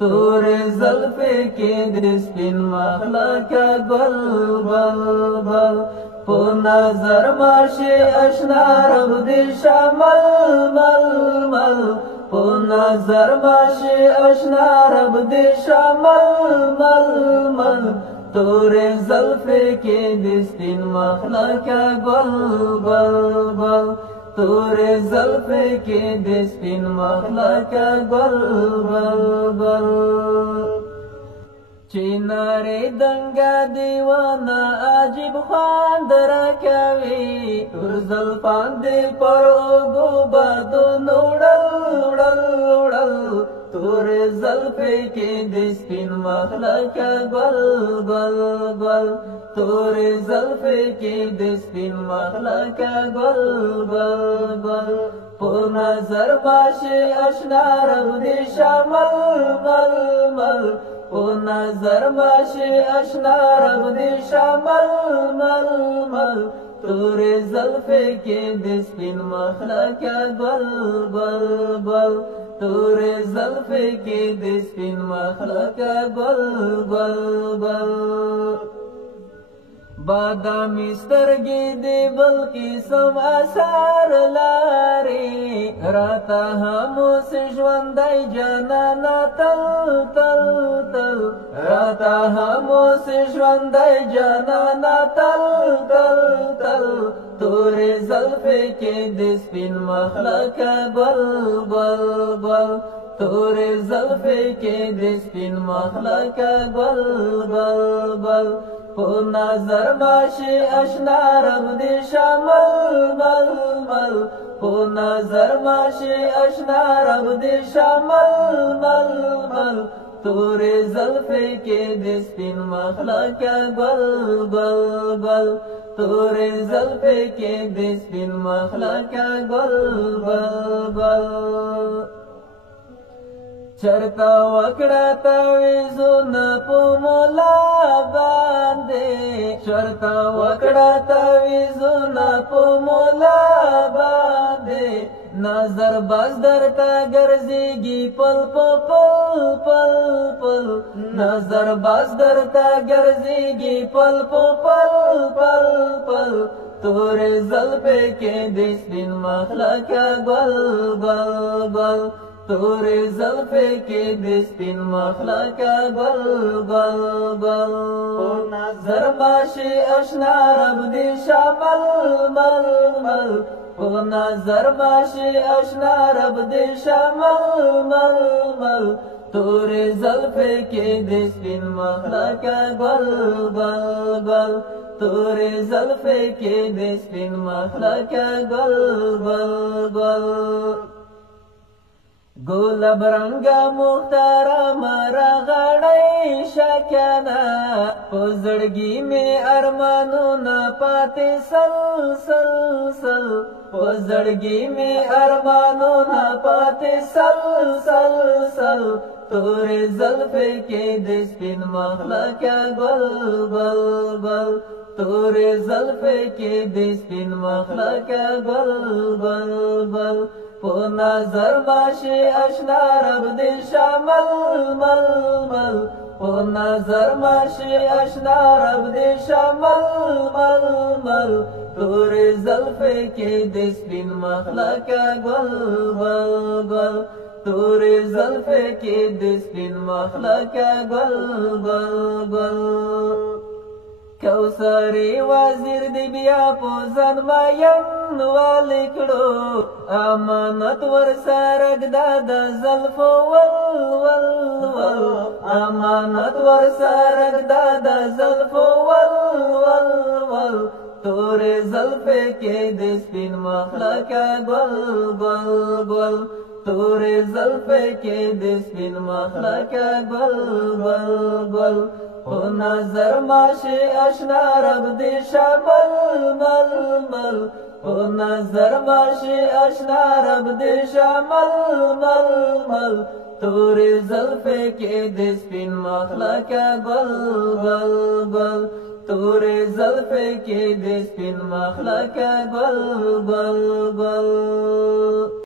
تور زلفے کے دسپن مخلقہ گل بل بل پو نظر ماشی اشنا رب دیشا مل مل مل پو نظر ماشی اشنا رب دیشا مل مل مل تور زلفے کے دسپن مخلقہ گل بل بل تور زلفے کے دسپن مخلقہ گل بل بل چنارے دنگا دیوانا عجیب خواند رکوی تور زلفان دی پر اوگو بادو نوڑل اڑل اڑل تور زلفے کے دسپن مخلقہ گل گل گل تور زلفے کے دسپن مخلقہ گل گل گل پو نظر باشی اشنا رب دیشا مل مل مل پو نظر باشی اشنا رب دیشا مل مل مل تور زلفے کے دسپن مخلقہ گل گل گل تور زلفے کے دسپن مخلقہ گل گل گل بادامی سترگی دی بلکی سم اثار لاری راتا ہمو سے ژوندی جانانا تل تل تل راتا ہمو سے ژوندی جانانا تل تل تل تور زلفے کے دسپن مخلقہ گل گل گل تور زلفے کے دسپن مخلقہ گل گل گل پو نظر باشی اشنا رب دیشا مل مل مل پو نظر باشی اشنا رب دیشا مل مل مل تور زلفے کے دسپن مخلقہ گل گل گل تور زلفے کے دسپن مخلقہ گل گل گل چرتا وکڑا تعویذونه په مولا باندې چرتا وکڑا تعویذونه په مولا باندې نظر باز درتا ګرځيږي پل پل پل پل نظر باز درتا ګرځيږي پل پل پل پل تور زلفے کے دسپن مخلقہ گل گل گل تور زلفے کے دسپن مخلقہ گل گل گل پو نظر باشی اشنا رب دیشا مل مل مل پو نظر باشی اشنا رب دیشا مل مل مل تور زلفے کے دسپن مخلقہ گل گل گل تور زلفے کے دسپن مخلقہ گل گل گل گلاب رنگا مختارم راغړی شکنا په زړګي مې ارمانونه پاتې سل سل سل په زړګي مې ارمانونه پاتې سل سل سل تور زلفے کے دسپن مخلقہ گل گل گل تور زلفے کے دسپن مخلقہ گل گل گل پو نظر باشی اشنا رب دیشا مل مل مل پو نظر باشی اشنا رب دیشا مل مل مل تور زلفے کے دسپن مخلقہ گل گل گل تور زلفے کے دسپن مخلقہ گل گل گل کوثری وزیر دی بیا پو ځان مین والکړو امانت ورسره ږدا د زلفو ول ول ول امانت ورسره ږدا د زلفو ول ول ول تور زلفے کے دسپن مخلقہ گل گل گل تور زلفے کے دسپن مخلقہ گل گل گل پو نظر ماشی اشنا رب دیشا مل مل مل پو نظر ماشی اشنا رب دیشا مل مل مل تور زلفے کے دسپن مخلقہ گل گل گل تور زلفے کے دسپن مخلقہ گل گل گل